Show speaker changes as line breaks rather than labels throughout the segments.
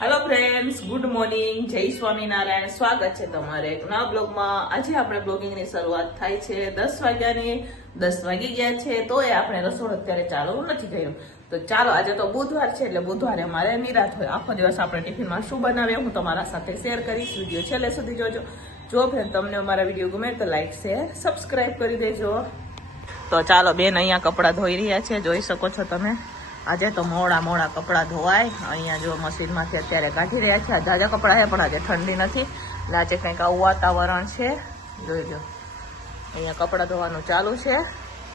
Hello friends good morning જય સ્વામિનારાયણ. સ્વાગત છે તમારે એક નવા બ્લોગમાં. આજે આપણે બ્લોગિંગની શરૂઆત થાય છે દસ વાગ્યાની. દસ વાગી ગયા છે, તોય આપણે રસોડ અત્યારે ચાલુ નથી ગયું તો ચાલો, આજે તો બુધવાર છે, એટલે બુધવારે અમારે નિરાત હોય. આખો દિવસ આપણે ટિફિનમાં શું બનાવીએ હું તમારા સાથે શેર કરીશ. વીડિયો છેલ્લે સુધી જોજો. જો ફ્રેન્ડ તમને અમારા વીડિયો ગમે તો લાઈક શેર સબસ્ક્રાઈબ કરી દેજો. તો ચાલો, બેન અહીંયા કપડાં ધોઈ રહ્યા છે. જોઈ શકો છો તમે. આજે તો મોડા મોડા કપડાં ધોવાય. અહીંયા જો મશીનમાંથી અત્યારે કાઢી રહ્યા છે. જાજા કપડાં છે, પણ આજે ઠંડી નથી. એટલે આજે કંઈક આવું વાતાવરણ છે. જોઈ લો. અહીંયા કપડાં ધોવાનું ચાલુ છે.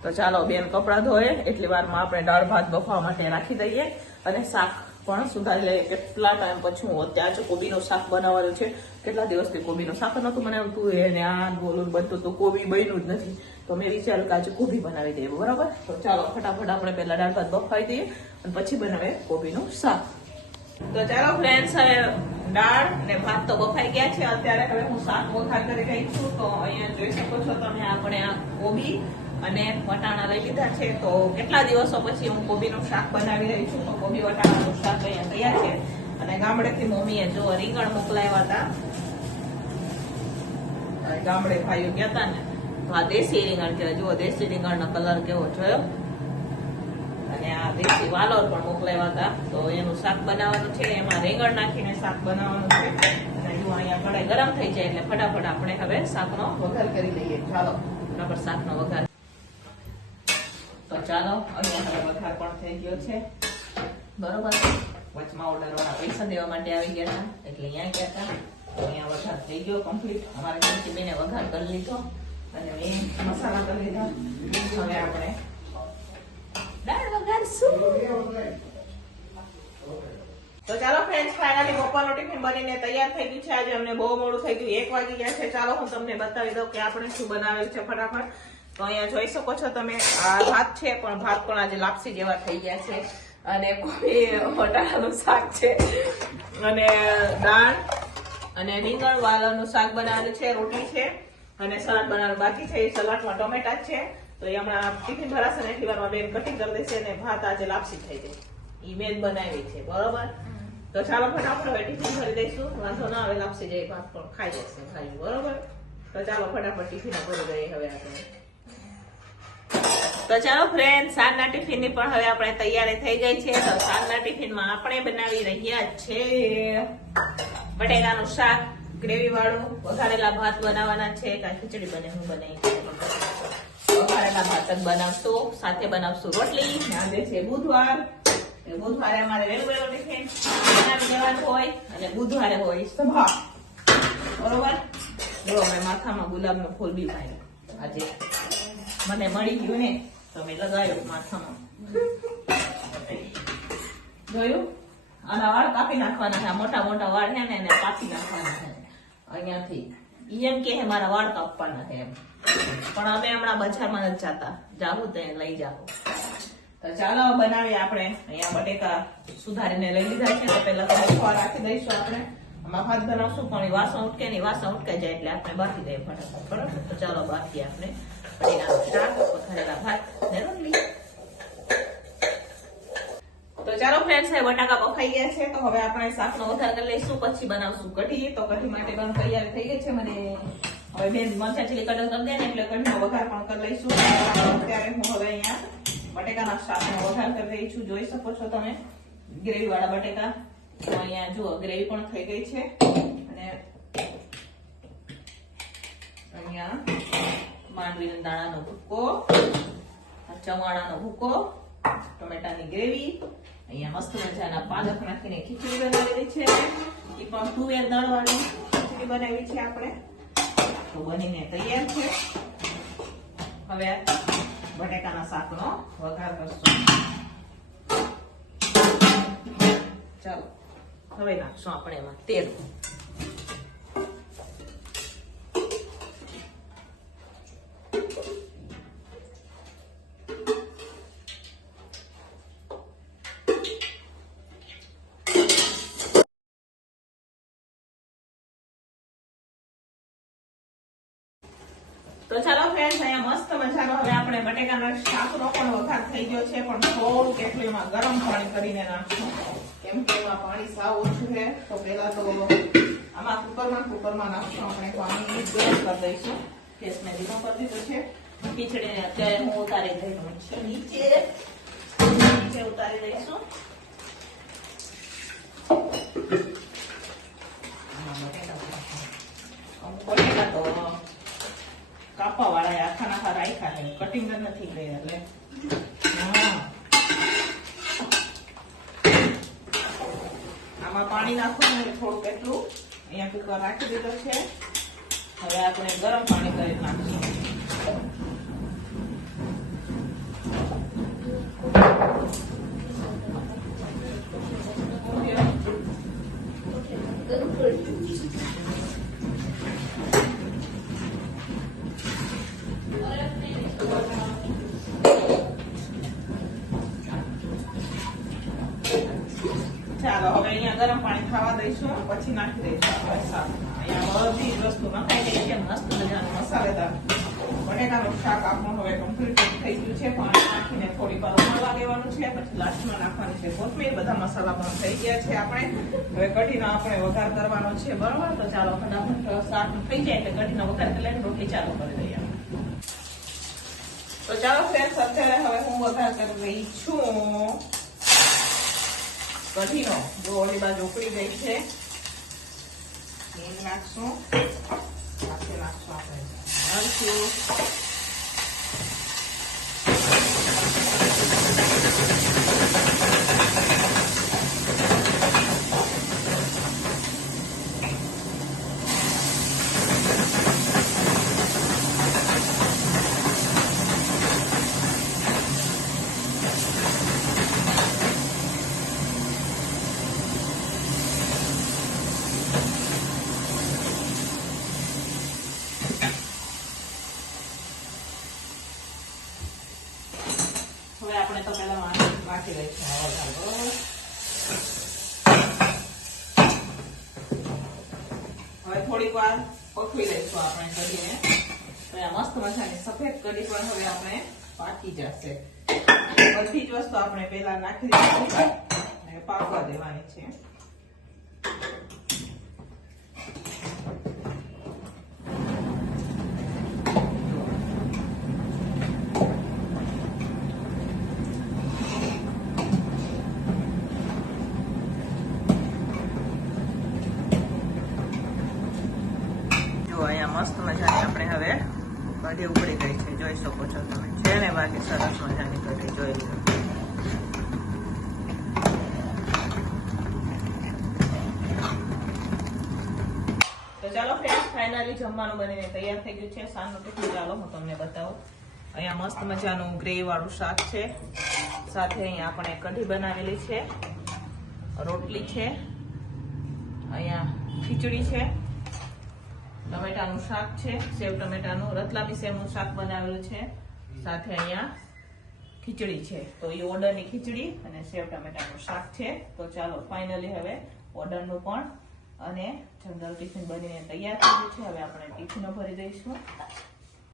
તો ચાલો બેન કપડાં ધોએ એટલી વારમાં આપણે દાળ ભાત બફવા માટે રાખી દઈએ અને શાક પણ સુધારી લઈએ. કેટલા ટાઈમ પછી હું અત્યારે આજે કોબીનું શાક બનાવવાનું છે, કેટલા દિવસથી કોબીનું શાક નહોતું બનાવતું એને આ બોલું બનતું તો કોબી બન્યું જ નથી. તો મેં વિચાર્યું કે આજે કોબી બનાવી દઈએ, બરાબર? તો ચાલો, ફટાફટ આપણે પહેલા દાળ ભાત બફાવી દઈએ અને પછી બનાવે કોબીનું શાક. તો ચાલો ફ્રેન્ડ્સ હવે દાળ ને ભાત તો બફાઈ ગયા છે અત્યારે. હવે હું શાક વઘાર કરી રહી છું, તો અહીંયા જોઈ શકો છો તમે, આપણે આ કોબી અને વટાણા લઈ લીધા છે. તો કેટલા દિવસો પછી હું કોબીનું શાક બનાવી રહી છું? તો કોબી વટાણાનું શાક અહીંયા તૈયાર છે. અને ગામડેથી મમ્મીએ જો રીંગણ મોકલાવ્યા હતા. ગામડે ભાઈઓ ગયા હતા ને, તો આ દેશી રીંગણ કહેવાય. જુઓ, દેશી રીંગણનો કલર કેવો જોયો? અને આ દેશી વાલોર પણ મોકલાવ્યા હતા. તો એનું શાક બનાવવાનું છે. એમાં રીંગણ નાખીને શાક બનાવવાનું છે. અને જો અહીંયા કડાઈ ગરમ થઈ જાય એટલે ફટાફટ આપણે હવે શાકનો વઘાર કરી લઈએ. ચાલો બરાબર શાકનો વઘાર ચાલો અહીંયા હવે વધાર પણ થઈ ગયો છે. બરોબર? વચમાં ઓર્ડર વાળા પૈસા દેવા માટે આવી ગયા હતા. એટલે અહીંયા ગયા હતા. અહીંયા વઘાર થઈ ગયો કમ્પ્લીટ અમારે ઘરથી બેને વઘાર કરી લીધો અને મેં મસાલા કરી લીધા. હવે આપણે તો ચાલો ફ્રેન્ડ્સ ફાઇનલી બપોરનું ટિફિન બનીને તૈયાર થઈ ગયું છે. આજે અમને બહુ મોડું થઈ ગયું. એક વાગી ગયા છે. ચાલો હું તમને બતાવી દઉં કે આપણે શું બનાવેલું છે ફટાફટ. તો અહીંયા જોઈ શકો છો તમે, આ ભાત છે, પણ ભાત પણ આજે લાપસી જેવા થઈ ગયા છે. અને કોઈ વટાણાનું શાક છે. અને દાળ, અને રીંગણ વાલનું શાક બનાવેલું છે, રોટલી છે, અને સલાડ બનાવવાનું બાકી છે, એ સલાડમાં ટોમેટા છે. તો એ હમણાં ટિફિન ભરાશે ને એટલી વારમાં બેન કટિંગ કરી દેશે અને ભાત આજે લાપસી થઈ જાય. એ બેન બનાવી છે, બરોબર? તો ચાલો ફટાફટ હવે ટિફિન ભરી દઈશું. વાંધો ના આવે, લાપસી જાય, ભાત પણ ખાઈ જશે ખાઈ બરોબર? તો ચાલો ફટાફટ ટિફિન ભરી દઈએ હવે આપણે. તો ચાલો ફ્રેન્ડ સાંજના ટિફિનની પણ હવે આપણે તૈયારી થઈ ગઈ છે. તો સાંજના ટિફિનમાં આપણે બનાવી રહ્યા છે બટેકાનું શાક ગ્રેવી વાળું વઘારેલા ભાત બનાવવાના છે, કાંઈ ખીચડી બને, હું બનાવી વઘારેલા ભાત જ બનાવશું, સાથે બનાવશું રોટલી. આજે છે બુધવાર. બુધવારે અમારે વહેલું ટિફિન બનાવી દેવાનું હોય, અને બુધવારે હોય સભા. બરોબર? જો અમે માથામાં ગુલાબનું ફૂલ બી લાવ્યો આજે મને મળી ગયું ને, તો મેં લગાવ્યો માથામાં. જોયું? અને વાળ કાપી નાખવાના છે. મોટા મોટા વાળ છે ને, એને કાપી નાખવાના છે. અહીંયાથી. એમ કે હે, મારા વાળ કાપવાના છે એમ. પણ અમે હમણાં બજારમાં નથી જતા. જાવું તો લઈ જાઓ. તો ચાલો, બનાવીએ આપણે. અહીંયા બટેકા સુધારીને લઈ લીધા છે. તો પેલા તો રાખી દઈશું આપણે. આમાં ભાત બનાવશું, પણ વાસણ ઉટકે નહીં વાસણ ઉટકાઈ જાય એટલે આપણે બાકી દઈએ ફટાફટ, બરાબર? તો ચાલો બાકી આપણે. પડીનાનું શાક વઘારેલા ભાત હવે બટાકા બફાઈ ગયા છે, તો કરી લઈશું, પછી બનાવશું કઢી. તો કઢી માટે પણ તૈયાર થઈ ગઈ છે, મને હવે બેન મરચા ચીલી કટર ને એટલે કઢીનો વઘાર પણ કરી લઈશું. હવે અહીંયા બટેકાના શાકનો વઘાર કરી રહી છું, જોઈ શકો છો તમે ગ્રેવી વાળા બટેકા. અહીંયા જુઓ ગ્રેવી પણ થઈ ગઈ છે. અને અહીંયા માંડવીના દાણાનો ભૂકો ચવાણાનો ભૂકો, ટમેટાની ગ્રેવી, અહીંયા મસ્ત મજાના પાલક નાખીને ખીચડી બનાવેલી છે. એ પણ તુવેર દાળવાળી ખીચડી બનાવી છે આપણે. તો બનીને તૈયાર છે. હવે બટેકાના શાકનો વઘાર કરશું. ચાલો. હવે નાખશું આપણે એમાં તેલ. તો ચાલો ફ્રેન્ડ્સ અહીંયા મસ્ત મજાનો હવે આપણે બટેકાના શાકનો પણ વઘાર થઈ ગયો છે, પણ થોડું એટલું એમાં ગરમ પાણી કરીને નાખશું. કેમ કે એમાં પાણી સાવ ઓછું છે. તો પહેલા તો આમાં કુકરમાં કુકરમાં નાખશું. આપણે પાણી ગરમ કરી દઈશું. ગેસને ધીમો કરી દીધો છે. ખીચડીને અત્યારે હું ઉતારી દઈ દઉં છું નીચે નીચે ઉતારી દઈશું. બટેટા તો કાપા વાળા આખા નાખા રાખ્યા છે. કટિંગ નથી ગયા એટલે હા. આમાં પાણી નાખવાનું એટલે થોડુંક એટલું. અહીંયા કુકર રાખી દીધો છે. હવે આપણે ગરમ પાણી કરી નાખીશું. ચાલો, હવે અહીંયા ગરમ પાણી ખાવા દઈશું પછી નાખી દઈશું અહીંયા બધી વસ્તુ મસ્ત મજાનું મસાલેદાર બટેટાનું શાક આપણું હવે કમ્પ્લીટ થઈ ગયું છે, પાણી નાખીને થોડી વાર ઉકળવા દેવાનું છે, પછી લાસ્ટમાં નાખવાનું છે કોથમીર, બધા મસાલા પણ થઈ ગયા છે આપણે. હવે કઢીનો આપણે વઘાર કરવાનો છે, બરોબર? તો ચાલો, ફટાફટ શાક થઈ જાય એટલે કઢીનો વઘાર કરી લઈને રોટલી ચાલુ કરી દઈએ. તો ચાલો ફ્રેન્ડ્સ અત્યારે હવે હું વઘાર કરી રહી છું. કઢીનો. જો ઓલી બાજુ ઉકળી ગઈ છે. હિંગ નાખશું. સાથે નાખશું આપણે. મરચું હવે આપણે તો પેલા વાટી વાટી લઈશું આ વઘાર બરોબર હવે થોડીક વાર પકવી લઈશું આપણે કઢીને તો આ મસ્ત મજાની સફેદ કઢી પણ હવે આપણે પાકી જશે. બધી જ વસ્તુ આપણે પેલા નાખી દઈશું અને પાકવા દેવાની છે જો અહીંયા મસ્ત મજાની આપણે હવે કઢી ઉકળી ગઈ છે. જોઈ શકો છો તમે. છે ને બાકી સરસ મજાની કઢી જોઈ લો. તો ચાલો ફાઇનલી જમવાનું બનીને તૈયાર થઈ ગયું છે. સાંજનું ટિફિન ચાલો, હું તમને બતાવું. અહીંયા મસ્ત મજાનું ગ્રેવી વાળું શાક છે. સાથે અહીંયા આપણે કઢી બનાવેલી છે. રોટલી છે. અહીંયા ખીચડી છે. ટમેટાનું શાક છે, સેવ ટમેટાનું, રતલામી સેવનું શાક બનાવેલું છે. સાથે અહીંયા ખીચડી છે. તો એ ઓર્ડરની ખીચડી અને સેવ ટમેટાનું શાક છે. તો ચાલો ફાઇનલી હવે ઓર્ડરનું પણ અને જનરલ ટિફિન બનીને તૈયાર થઈ ગયું છે. હવે આપણે ટિફિનો ભરી દઈશું.